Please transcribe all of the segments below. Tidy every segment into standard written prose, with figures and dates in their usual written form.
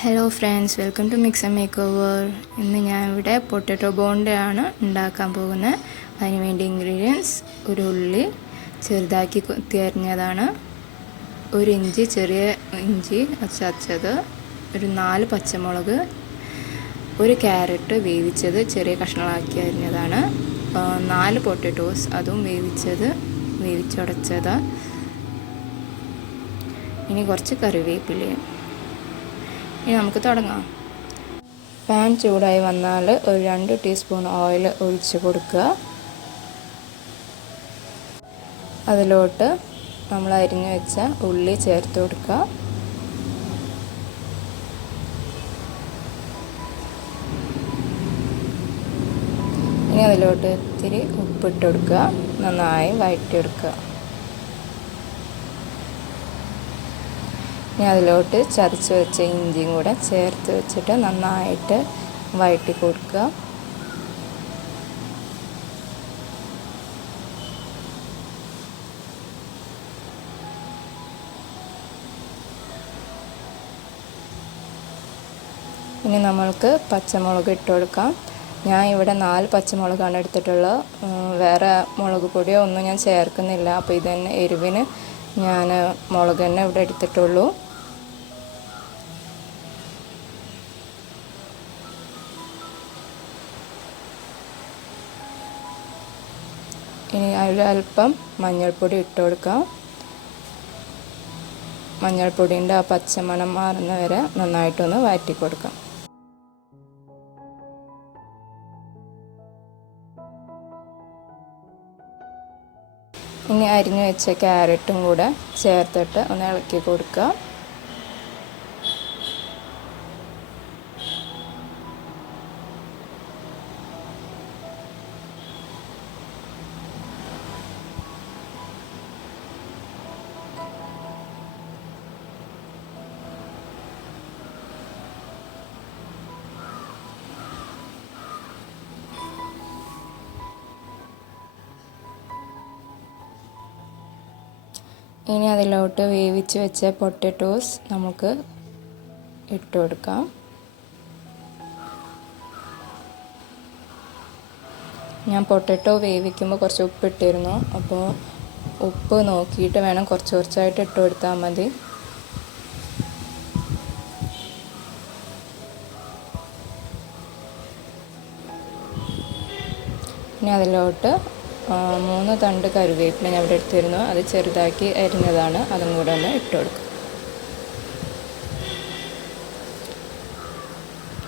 Hello friends, welcome to mix and makeover. ഇന്ന് ഞാൻ ഇവിടെ പൊട്ടറ്റോ ബോണ്ടയാണ് ഉണ്ടാക്കാൻ പോകുന്നത്. അതിന് വേണ്ടി ഇൻഗ്രീഡിയൻസ്: ഒരു ഉള്ളി ചെറുതാക്കി കൊത്തി അരിഞ്ഞതാണ്, ഒരു ഇഞ്ചി ചെറിയ ഇഞ്ചി ചതച്ചത്, ഒരു 4 പച്ചമുളക്, ഒരു ക്യാരറ്റ് വേവിച്ചത് ചെറിയ കഷ്ണങ്ങളാക്കി അരിഞ്ഞതാണ്, 4 പൊട്ടറ്റോസ് അതും വേവിച്ചുടച്ചത്, ഇനി കുറച്ച് കറിവേപ്പിലയും. ഇനി നമുക്ക് തുടങ്ങാം. പാൻ ചൂടായി വന്നാൽ ഒരു 2 ടീസ്പൂൺ ഓയിൽ ഒഴിച്ച് കൊടുക്കുക. അതിലോട്ട് നമ്മൾ അരിഞ്ഞു വെച്ച ഉള്ളി ചേർത്ത് കൊടുക്കുക. ഇനി അതിലോട്ട് ഇത്തിരി ഉപ്പിട്ട് കൊടുക്കുക. നന്നായി വഴറ്റിയെടുക്കുക. ഇനി അതിലോട്ട് ചതച്ച് വെച്ച ഇഞ്ചിയും കൂടെ ചേർത്ത് വെച്ചിട്ട് നന്നായിട്ട് വഴറ്റി കൊടുക്കുക. ഇനി നമ്മൾക്ക് പച്ചമുളക് ഇട്ട് കൊടുക്കാം. ഞാൻ ഇവിടെ 4 പച്ചമുളകാണ് എടുത്തിട്ടുള്ളത്. വേറെ മുളക് പൊടിയോ ഒന്നും ഞാൻ ചേർക്കുന്നില്ല. അപ്പോൾ ഇത് തന്നെ എരിവിന് ഞാൻ മുളക് തന്നെ ഇവിടെ എടുത്തിട്ടുള്ളൂ. ഇനി അതിൽ അല്പം മഞ്ഞൾപ്പൊടി ഇട്ട് കൊടുക്കാം. മഞ്ഞൾപ്പൊടിൻ്റെ ആ പച്ചമണം മാറുന്ന വരെ നന്നായിട്ടൊന്ന് വഴറ്റി കൊടുക്കാം. ഇനി അരിഞ്ഞു വെച്ച ക്യാരറ്റും കൂടെ ചേർത്തിട്ട് ഒന്ന് ഇളക്കി കൊടുക്കുക. ഇനി അതിലോട്ട് വേവിച്ച് വെച്ച പൊട്ടറ്റോസ് നമുക്ക് ഇട്ട് കൊടുക്കാം. ഞാൻ പൊട്ടറ്റോ വേവിക്കുമ്പോൾ കുറച്ച് ഉപ്പ് ഇട്ടിരുന്നു. അപ്പോൾ ഉപ്പ് നോക്കിയിട്ട് വേണം കുറച്ച് കുറച്ചായിട്ട് ഇട്ട് കൊടുത്താൽ മതി. ഇനി അതിലോട്ട് 3 തണ്ട് കറിവേപ്പില ഞാൻ ഇവിടെ എടുത്തിരുന്നു. അത് ചെറുതാക്കി അരിഞ്ഞതാണ്. അതും കൂടെ ഒന്ന് ഇട്ട് കൊടുക്കും.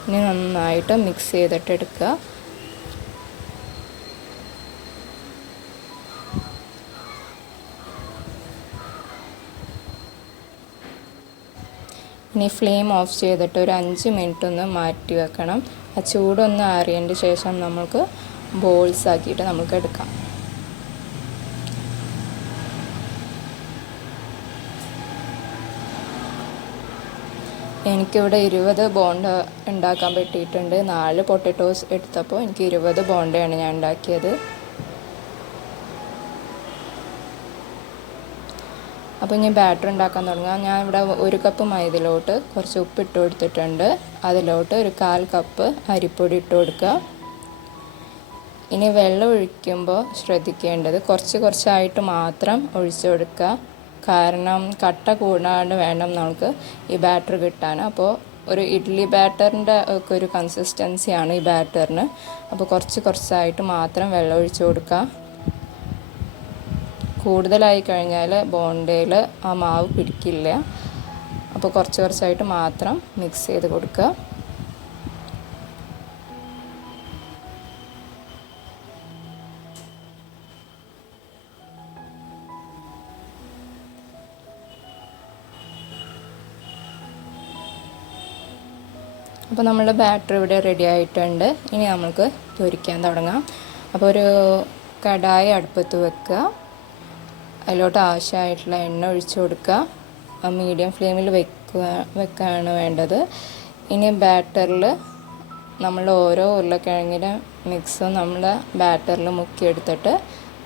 ഇനി നന്നായിട്ട് മിക്സ് ചെയ്തിട്ട് എടുക്കുക. ഇനി ഫ്ലെയിം ഓഫ് ചെയ്തിട്ട് ഒരു 5 മിനിറ്റ് ഒന്ന് മാറ്റി വെക്കണം. ആ ചൂടൊന്ന് ആറിയതിൻ്റെ ശേഷം നമുക്ക് ബോൾസ് ആക്കിയിട്ട് നമുക്ക് എടുക്കാം. എനിക്കിവിടെ 20 ബോണ്ട ഉണ്ടാക്കാൻ പറ്റിയിട്ടുണ്ട്. 4 പൊട്ടറ്റോസ് എടുത്തപ്പോൾ എനിക്ക് 20 ബോണ്ടയാണ് ഞാൻ ഉണ്ടാക്കിയത്. അപ്പോൾ ഞാൻ ബാറ്റർ ഉണ്ടാക്കാൻ തുടങ്ങാം. ഞാൻ ഇവിടെ 1 കപ്പ് മൈദയിലോട്ട് കുറച്ച് ഉപ്പ് ഇട്ട് കൊടുത്തിട്ടുണ്ട്. അതിലോട്ട് ഒരു 1/4 കപ്പ് അരിപ്പൊടി ഇട്ട് കൊടുക്കുക. ഇനി വെള്ളം ഒഴിക്കുമ്പോൾ ശ്രദ്ധിക്കേണ്ടത് കുറച്ച് കുറച്ചായിട്ട് മാത്രം ഒഴിച്ചു കൊടുക്കുക. കാരണം കട്ട കൂടാണ്ട് വേണം നമുക്ക് ഈ ബാറ്റർ കിട്ടാൻ. അപ്പോൾ ഒരു ഇഡ്ഡലി ബാറ്ററിൻ്റെ ഒക്കെ ഒരു കൺസിസ്റ്റൻസിയാണ് ഈ ബാറ്ററിന്. അപ്പോൾ കുറച്ച് കുറച്ചായിട്ട് മാത്രം വെള്ളം ഒഴിച്ചു കൊടുക്കുക. കൂടുതലായി കഴിഞ്ഞാൽ ബോണ്ടയിൽ ആ മാവ് പിടിക്കില്ല. അപ്പോൾ കുറച്ച് കുറച്ചായിട്ട് മാത്രം മിക്സ് ചെയ്ത് കൊടുക്കുക. അപ്പോൾ നമ്മളുടെ ബാറ്റർ ഇവിടെ റെഡി ആയിട്ടുണ്ട്. ഇനി നമുക്ക് പൊരിക്കാൻ തുടങ്ങാം. അപ്പോൾ ഒരു കടായി അടുപ്പത്ത് വെക്കുക. അതിലോട്ട് ആവശ്യമായിട്ടുള്ള എണ്ണ ഒഴിച്ചു കൊടുക്കുക. മീഡിയം ഫ്ലെയിമിൽ വെക്കുകയാണ് വേണ്ടത്. ഇനി ബാറ്ററിൽ നമ്മൾ ഓരോ ഉരുളക്കിഴങ്ങിൻ്റെ മിക്സും നമ്മുടെ ബാറ്ററിൽ മുക്കിയെടുത്തിട്ട്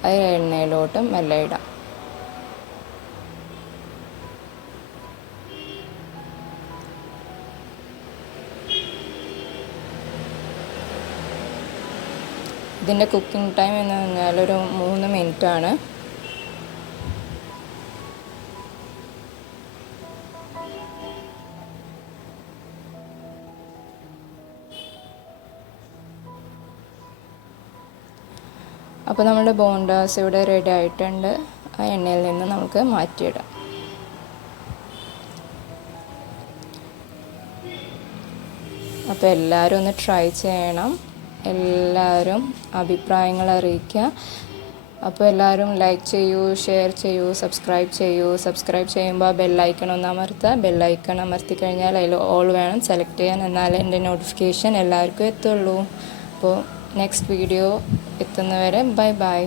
അത് എണ്ണയിലോട്ട് മെല്ലെ ഇടാം. ഇതിൻ്റെ കുക്കിംഗ് ടൈം എന്ന് പറഞ്ഞാൽ ഒരു 3 മിനിറ്റാണ്. അപ്പോൾ നമ്മുടെ ബോണ്ടാസ് ഇവിടെ റെഡി ആയിട്ടുണ്ട്. ആ എണ്ണയിൽ നിന്ന് നമുക്ക് മാറ്റിയിടാം. അപ്പോൾ എല്ലാവരും ഒന്ന് ട്രൈ ചെയ്യണം. എല്ലാവരും അഭിപ്രായങ്ങൾ അറിയിക്കുക. അപ്പോൾ എല്ലാവരും ലൈക്ക് ചെയ്യൂ, ഷെയർ ചെയ്യൂ, സബ്സ്ക്രൈബ് ചെയ്യുമ്പോൾ ബെല്ലൈക്കൺ ഒന്ന് അമർത്തുക. ബെല്ലൈക്കൺ അമർത്തി കഴിഞ്ഞാൽ അതിൽ ഓൾ വേണം സെലക്ട് ചെയ്യാൻ, എന്നാലേ എൻ്റെ നോട്ടിഫിക്കേഷൻ എല്ലാവർക്കും എത്തുള്ളൂ. അപ്പോൾ നെക്സ്റ്റ് വീഡിയോ എത്തുന്നവരെ ബൈ.